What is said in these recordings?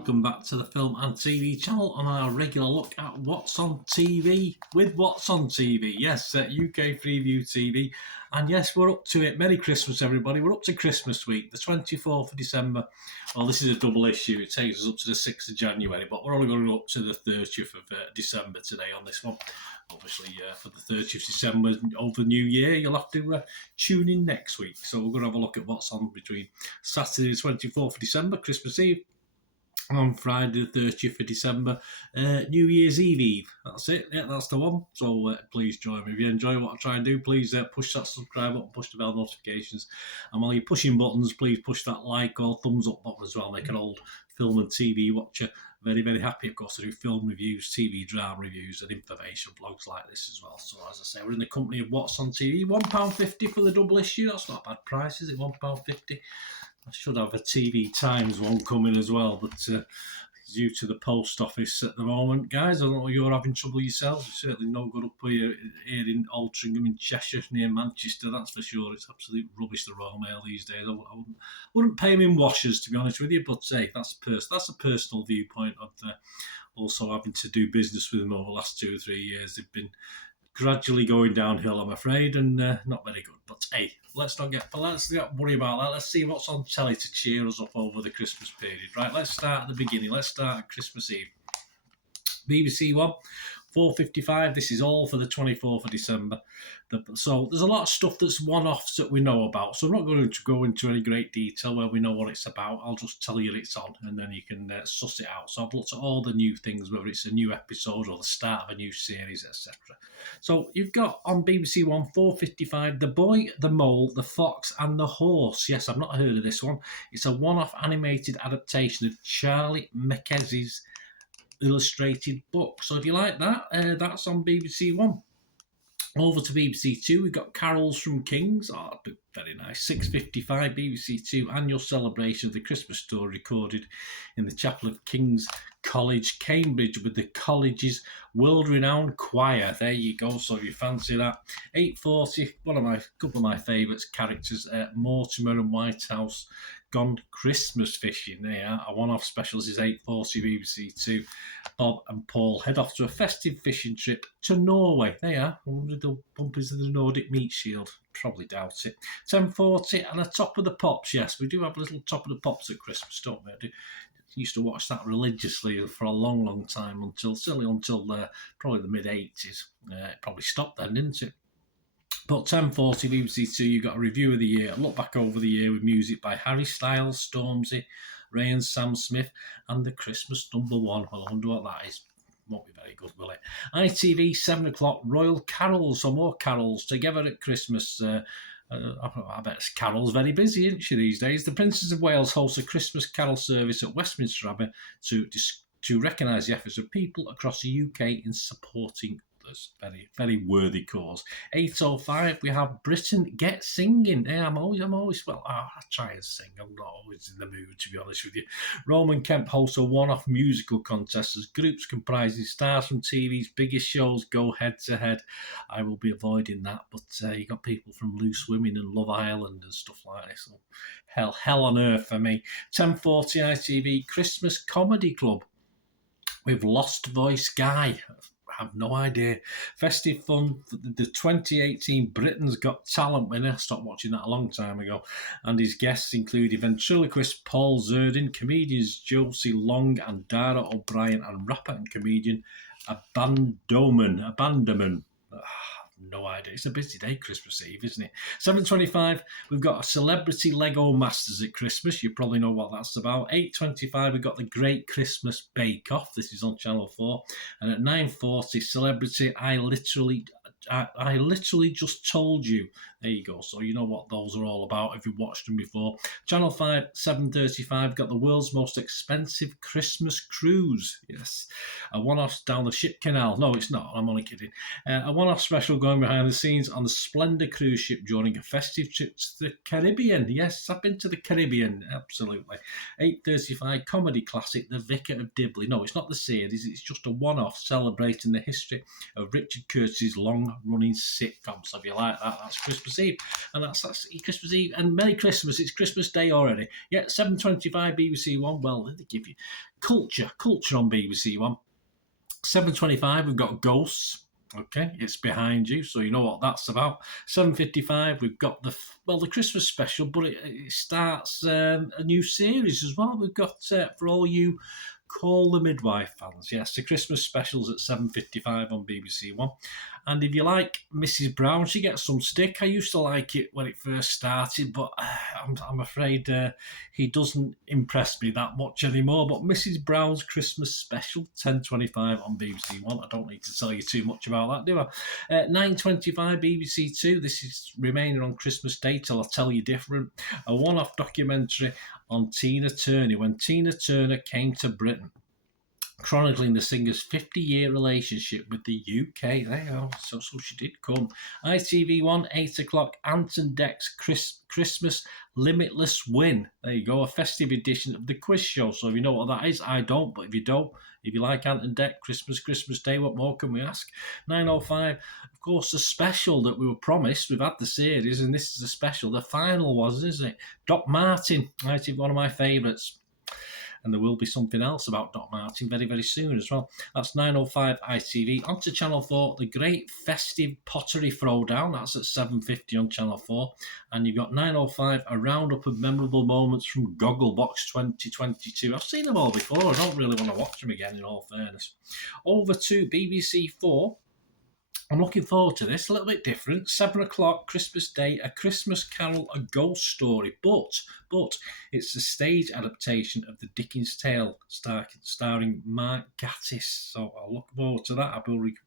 welcome back to the Film and TV channel on our regular look at What's on TV with What's on TV. Yes, UK Freeview TV. And yes, we're up to it. Merry Christmas, everybody. We're up to Christmas week, the 24th of December. Well, this is a double issue. It takes us up to the 6th of January, but we're only going to go up to the 30th of December today on this one. Obviously, for the 30th of December over New Year, you'll have to tune in next week. So we're going to have a look at what's on between Saturday the 24th of December, Christmas Eve, on Friday the 30th of December, New Year's Eve. That's it. Yeah, that's the one. So please join me. If you enjoy what I try and do, please push that subscribe button, push the bell notifications. And while you're pushing buttons, please push that like or thumbs up button as well. Make an old film and TV watcher very, very happy. Of course, I do film reviews, TV drama reviews, and information blogs like this as well. So, as I say, we're in the company of What's on TV. £1.50 for the double issue. That's not a bad price, is it? £1.50. I should have a TV Times one coming as well, but due to the post office at the moment, guys, I don't know if you're having trouble yourselves. It's certainly no good up here in Altrincham in Cheshire near Manchester, that's for sure. It's absolute rubbish, the Royal Mail these days. I wouldn't pay them in washers, to be honest with you, but hey, that's a personal viewpoint of also having to do business with them over the last 2 or 3 years. They've been gradually going downhill, I'm afraid, and not very good. But hey, let's not worry about that. Let's see what's on telly to cheer us up over the Christmas period. Right, let's start at the beginning. Let's start at Christmas Eve. BBC One, 4:55. This is all for the 24th of December. So there's a lot of stuff that's one-offs that we know about. So I'm not going to go into any great detail where we know what it's about. I'll just tell you it's on, and then you can suss it out. So I've looked at all the new things, whether it's a new episode or the start of a new series, etc. So you've got on BBC One, 4:55, The Boy, the Mole, the Fox and the Horse. Yes, I've not heard of this one. It's a one-off animated adaptation of Charlie Mackenzie's illustrated book. So if you like that, that's on BBC One. Over to BBC Two, we've got Carols from Kings. Oh, very nice. 6:55, BBC Two, annual celebration of the Christmas story recorded in the Chapel of King's College, Cambridge, with the college's world-renowned choir. There you go. So if you fancy that. 8:40, couple of my favourites characters, Mortimer and Whitehouse gone Christmas fishing. There you are. A one-off special. This is 8:40, BBC Two. Bob and Paul head off to a festive fishing trip to Norway. There you are. One of the bumpers of the Nordic Meat Shield. Probably doubt it. 10:40 and a Top of the Pops. Yes, we do have a little Top of the Pops at Christmas, don't we? I used to watch that religiously for a long, long time until probably the mid-80s. It probably stopped then, didn't it? But 10:40 BBC Two, you got a review of the year, a look back over the year with music by Harry Styles, Stormzy, Ray and Sam Smith, and the Christmas number one. Well, I wonder what that is. Won't be very good, will it? ITV, 7 o'clock, Royal Carols, or more carols together at Christmas. I bet Carol's very busy, isn't she, these days? The Princess of Wales hosts a Christmas carol service at Westminster Abbey to recognise the efforts of people across the UK in supporting others. Very, very worthy cause. 8:05, we have Britain Get Singing. Yeah, I'm always, well, I try and sing. I'm not always in the mood, to be honest with you. Roman Kemp hosts a one-off musical contest as groups comprising stars from TV's biggest shows go head-to-head. I will be avoiding that, but you got people from Loose Women and Love Island and stuff like this. So hell on earth for me. 10:40 ITV, Christmas Comedy Club with Lost Voice Guy. I have no idea. Festive fun for the 2018 Britain's Got Talent winner. I stopped watching that a long time ago. And his guests include ventriloquist Paul Zerdin, comedians Josie Long and Dara O'Brien, and rapper and comedian Abandoman. No idea. It's a busy day, Christmas Eve, isn't it? 7:25, we've got a Celebrity Lego Masters at Christmas. You probably know what that's about. 8:25, we've got the Great Christmas Bake Off. This is on Channel 4. And at 9:40, Celebrity I literally just told you. There you go. So you know what those are all about if you've watched them before. Channel 5, 7:35, got the world's most expensive Christmas cruise. Yes. A one-off down the ship canal. No, it's not. I'm only kidding. A one-off special going behind the scenes on the Splendor cruise ship during a festive trip to the Caribbean. Yes, I've been to the Caribbean. Absolutely. 8:35, comedy classic, The Vicar of Dibley. No, it's not the series. It's just a one-off celebrating the history of Richard Curtis's long-running sitcom. So if you like that, that's Christmas Christmas Eve. And that's Christmas Eve. And Merry Christmas. It's Christmas Day already. Yeah, 7:25 BBC One. Well, they give you culture on BBC One. 7:25 we've got Ghosts. Okay, it's behind you, so you know what that's about. 7:55 we've got the Christmas special, but it starts a new series as well. We've got for all you Call the Midwife fans, yes, the Christmas specials at 7:55 on BBC One. And if you like Mrs. Brown, she gets some stick. I used to like it when it first started, but I'm afraid he doesn't impress me that much anymore. But Mrs. Brown's Christmas special, 10:25 on BBC One. I don't need to tell you too much about that, do I? 9:25 BBC Two. This is remaining on Christmas Day till I tell you different. A one-off documentary on Tina Turner, when Tina Turner came to Britain, chronicling the singer's 50-year relationship with the UK. There you go, so she did come. ITV1, 8 o'clock, Ant and Dec's Christmas Limitless Win. There you go, a festive edition of the quiz show. So if you know what that is, I don't, but if you don't, if you like Ant and Dec, Christmas Day, what more can we ask? 9:05, of course, the special that we were promised. We've had the series, and this is a special. The final was, isn't it? Doc Martin, one of my favourites. And there will be something else about Doc Martin very, very soon as well. That's 9:05 ITV. On to Channel 4, the Great Festive Pottery Throwdown. That's at 7:50 on Channel 4. And you've got 9:05, a roundup of memorable moments from Gogglebox 2022. I've seen them all before. I don't really want to watch them again, in all fairness. Over to BBC 4. I'm looking forward to this. A little bit different. 7 o'clock, Christmas Day, A Christmas Carol, A Ghost Story. But it's a stage adaptation of the Dickens tale starring Mark Gatiss. So I'll look forward to that. I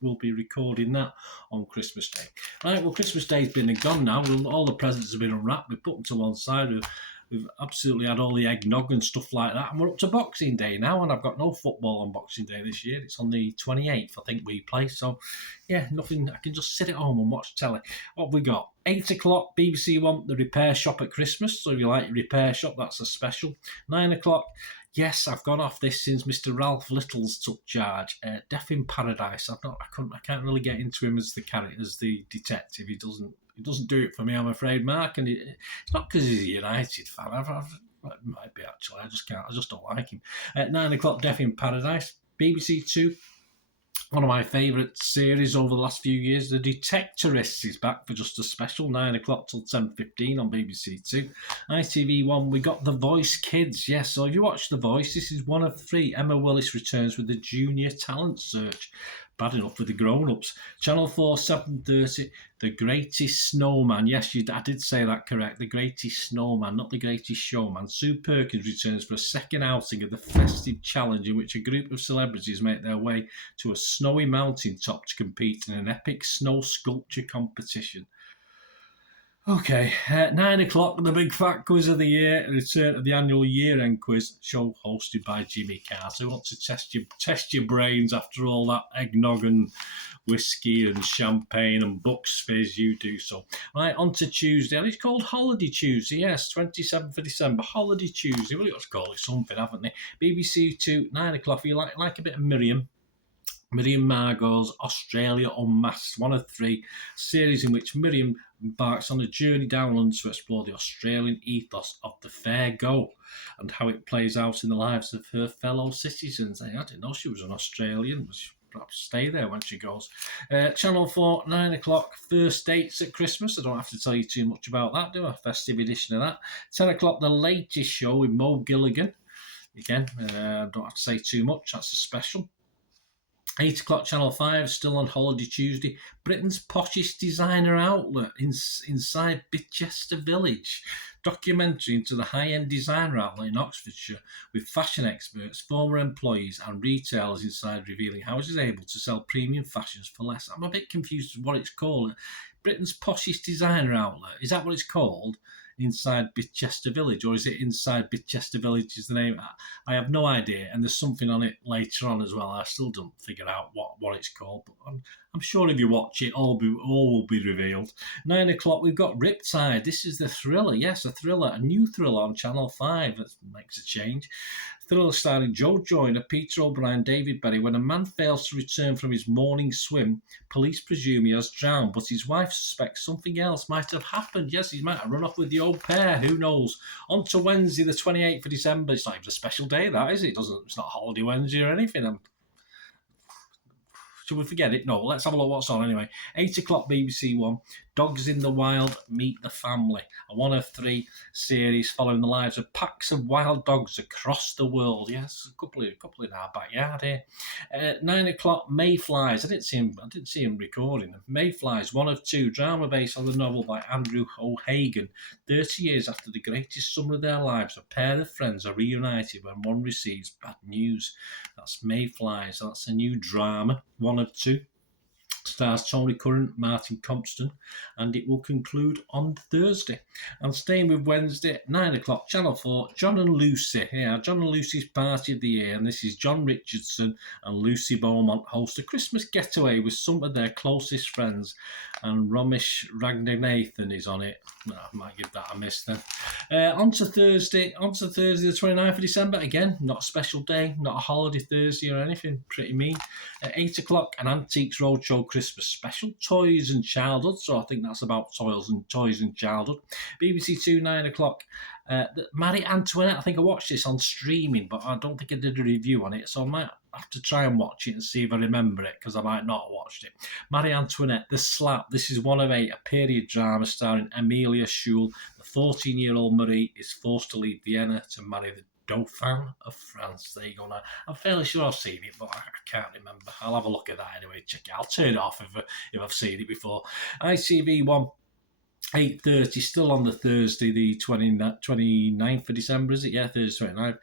will be recording that on Christmas Day. Right, well, Christmas Day's been and gone now. All the presents have been unwrapped. We've put them to one side. We've absolutely had all the eggnog and stuff like that. And we're up to Boxing Day now, and I've got no football on Boxing Day this year. It's on the 28th, I think we play. So, yeah, nothing. I can just sit at home and watch telly. What have we got? 8 o'clock, BBC One, The Repair Shop at Christmas. So if you like your repair shop, that's a special. 9 o'clock, yes, I've gone off this since Mr. Ralph Littles took charge. Death in Paradise. I can't really get into him as the character, as the detective. He doesn't do it for me, I'm afraid, Mark. And it's not because he's a United fan. It might be, actually. I just don't like him. At 9 o'clock, Death in Paradise. BBC Two, one of my favourite series over the last few years. The Detectorists is back for just a special, 9 o'clock till 10:15 on BBC Two. ITV1, we got The Voice Kids. Yes, so if you watch The Voice, this is one of 3. Emma Willis returns with the Junior Talent Search. Bad enough with the grown-ups. Channel 4, 7:30, The Greatest Snowman. Yes, I did say that correct. The Greatest Snowman, not The Greatest Showman. Sue Perkins returns for a second outing of the festive challenge in which a group of celebrities make their way to a snowy mountaintop to compete in an epic snow sculpture competition. Okay, 9 o'clock, the big fat quiz of the year, a return of the annual year-end quiz show hosted by Jimmy Carr. So we want to test your brains after all that eggnog and whiskey and champagne and Bucks fizz. You do so. Right, on to Tuesday, and it's called Holiday Tuesday. Yes, 27th of December, Holiday Tuesday. Well, you've got to call it something, haven't they? BBC Two, 9 o'clock. You like a bit of Miriam Margot's Australia Unmasked, one of 3 series in which Miriam embarks on a journey down under to explore the Australian ethos of the fair go and how it plays out in the lives of her fellow citizens. I didn't know she was an Australian. She perhaps stay there when she goes. Channel 4, 9 o'clock, First Dates at Christmas. I don't have to tell you too much about that, do I? Festive edition of that. 10 o'clock, The Latest Show with Mo Gilligan. Again, don't have to say too much. That's a special. 8 o'clock, Channel 5, still on Holiday Tuesday. Britain's poshest designer outlet inside Bicester Village. Documentary into the high-end designer outlet in Oxfordshire with fashion experts, former employees and retailers inside revealing how it is able to sell premium fashions for less. I'm a bit confused with what it's called. Britain's poshest designer outlet. Is that what it's called? Inside Bitchester Village, or is it Inside Bitchester Village is the name? I have no idea, and there's something on it later on as well. I still don't figure out what it's called, but I'm sure if you watch it, all will be revealed. 9 o'clock, we've got Riptide. This is the thriller, yes, a thriller, a new thriller on Channel 5. That makes a change. Thriller starring Joe Joyner, Peter O'Brien, David Berry. When a man fails to return from his morning swim, police presume he has drowned, but his wife suspects something else might have happened. Yes, he might have run off with the au pair. Who knows? On to Wednesday, the 28th of December. It's not even a special day, that, is it? It's not Holiday Wednesday or anything. Should we forget it? No, let's have a look what's on anyway. 8 o'clock BBC One, Dogs in the Wild Meet the Family, a one of three series following the lives of packs of wild dogs across the world. Yes, a couple in our backyard here. 9 o'clock, Mayflies. I didn't see him recording them. Mayflies, one of two, drama based on the novel by Andrew O'Hagan. 30 years after the greatest summer of their lives, a pair of friends are reunited when one receives bad news. That's Mayflies. That's a new drama, one of two. Stars Tony Curran, Martin Compston, and it will conclude on Thursday. And staying with Wednesday, 9 o'clock, Channel 4, John and Lucy. Yeah, John and Lucy's Party of the Year, and this is John Richardson and Lucy Beaumont host a Christmas getaway with some of their closest friends, and Ramesh Raghunathan is on it. I might give that a miss then. On to Thursday, the 29th of December. Again, not a special day, not a holiday Thursday or anything, pretty mean. At 8 o'clock, an Antiques Roadshow Christmas special, Toys and Childhood. So I think that's about toys and childhood. BBC Two, 9 o'clock. Marie Antoinette, I think I watched this on streaming, but I don't think I did a review on it, so I might have to try and watch it and see if I remember it, because I might not have watched it. Marie Antoinette, The Slap. This is one of eight, a period drama starring Amelia Schul. The 14-year-old Marie is forced to leave Vienna to marry the Dauphin of France. There you go now. I'm fairly sure I've seen it, but I can't remember. I'll have a look at that anyway, check it. I'll turn it off if I've seen it before. ITV1, 8:30, still on the Thursday, the 29th of December, is it? Yeah, Thursday 29th.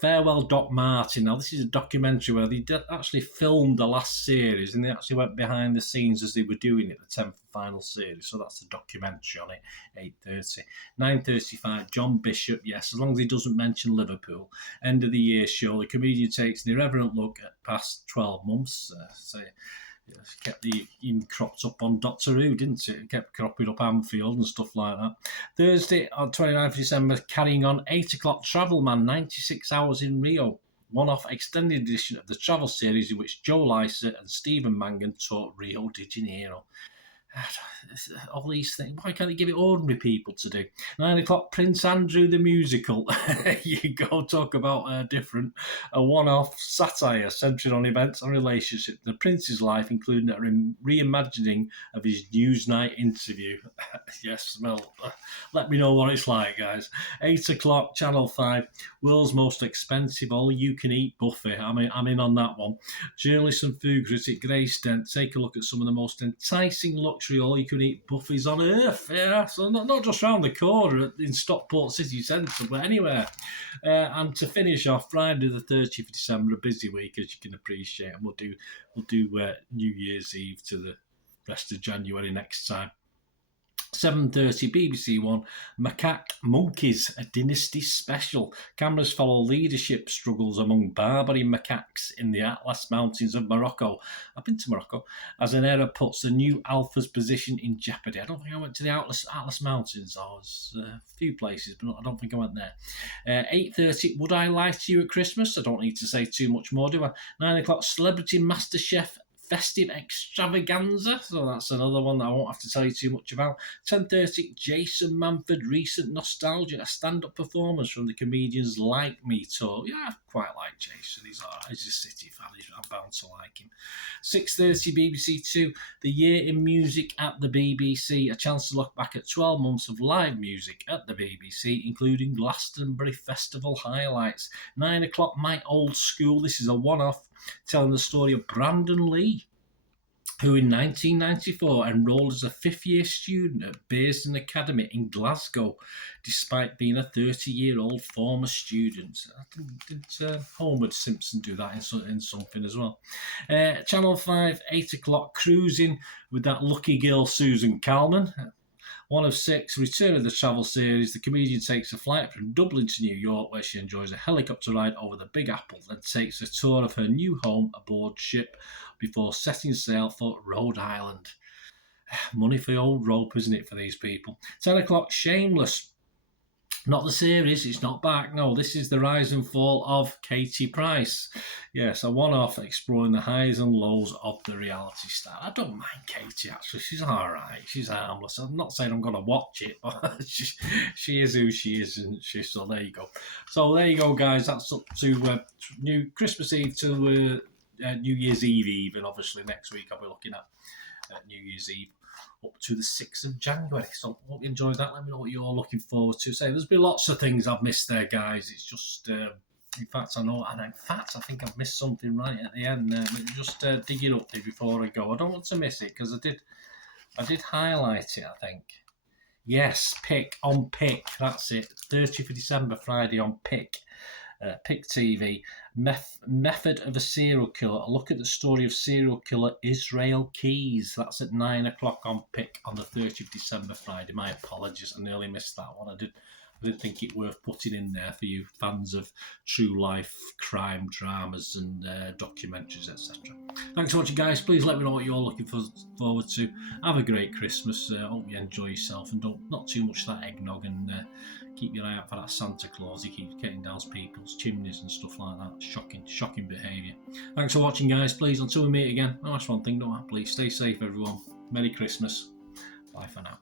Farewell Doc Martin. Now, this is a documentary where they actually filmed the last series, and they actually went behind the scenes as they were doing it, the 10th and final series. So that's a documentary on it, 8:30. 9:35, John Bishop. Yes, as long as he doesn't mention Liverpool. End of the year show. The comedian takes an irreverent look at past 12 months. Kept even cropped up on Doctor Who, didn't it? It kept cropping up Anfield and stuff like that. Thursday, on 29th of December, carrying on, 8 o'clock, Travel Man, 96 Hours in Rio. One-off extended edition of the travel series in which Joe Lycett and Stephen Mangan taught Rio de Janeiro. All these things, why can't they give it ordinary people to do? 9 o'clock, Prince Andrew the Musical. You go, talk about a one-off satire centred on events and relationships. The Prince's life, including a reimagining of his Newsnight interview. Yes, well, let me know what it's like, guys. 8 o'clock, Channel 5, World's Most Expensive All-You-Can-Eat Buffet. I'm in on that one. Journalist and food critic Grace Dent take a look at some of the most enticing luxury all-you-can-eat buffets on earth. Yeah, so not just round the corner in Stockport city centre, but anywhere. And to finish off, Friday the 30th of December, a busy week as you can appreciate, and we'll do New Year's Eve to the rest of January next time. 7:30, BBC One, Macaque Monkeys, a Dynasty special. Cameras follow leadership struggles among Barbary macaques in the Atlas Mountains of Morocco. I've been to Morocco. As an error puts the new Alpha's position in jeopardy. I don't think I went to the Atlas Mountains. I was a few places, but I don't think I went there. 8:30, Would I Lie to You at Christmas? I don't need to say too much more, do I? 9 o'clock, Celebrity MasterChef Festive Extravaganza. So that's another one that I won't have to tell you too much about. 10:30, Jason Manford, Recent Nostalgia, a stand-up performance from the comedian's Like Me tour. Yeah, I quite like Jason. He's all right. He's a City fan. I'm bound to like him. 6:30, BBC Two, The Year in Music at the BBC. A chance to look back at 12 months of live music at the BBC, including Glastonbury Festival highlights. 9 o'clock, My Old School. This is a one-off, telling the story of Brandon Lee, who in 1994 enrolled as a fifth-year student at Bearsden Academy in Glasgow, despite being a 30-year-old former student. Did Homer Simpson do that in something as well? Channel 5, 8 o'clock, Cruising with that lucky girl Susan Calman. One of 6, return of the travel series. The comedian takes a flight from Dublin to New York, where she enjoys a helicopter ride over the Big Apple and takes a tour of her new home aboard ship before setting sail for Rhode Island. Money for the old rope, isn't it, for these people? 10 o'clock, Shameless. Not the series, it's not back. No, this is the rise and fall of Katie Price. Yes, a one-off exploring the highs and lows of the reality star. I don't mind Katie, actually. She's all right. She's harmless. I'm not saying I'm going to watch it, but she is who she is, isn't she? So there you go. So there you go, guys. That's up to new Christmas Eve to New Year's Eve, and obviously next week I'll be looking at New Year's Eve up to the 6th of January. So hope you enjoyed that. Let me know what you're looking forward to. Say, there's been lots of things I've missed there, guys. It's just, in fact, I think I've missed something right at the end there. But just dig it up there before I go. I don't want to miss it because I did highlight it, I think. Yes, Pick. That's it. 30th of December, Friday on Pick. Pick TV, Method of a Serial Killer. A look at the story of serial killer Israel Keys. That's at 9 o'clock on Pick on the 30th of December, Friday. My apologies, I nearly missed that one. I didn't think it worth putting in there for you fans of true life crime dramas and documentaries, etc. Thanks for watching, guys. Please let me know what you're looking forward to. Have a great Christmas. Hope you enjoy yourself and not too much of that eggnog, and keep your eye out for that Santa Claus. He keeps getting down people's chimneys and stuff like that. Shocking behaviour. Thanks for watching, guys. Please, until we meet again, last one thing, don't I? Please stay safe, everyone. Merry Christmas. Bye for now.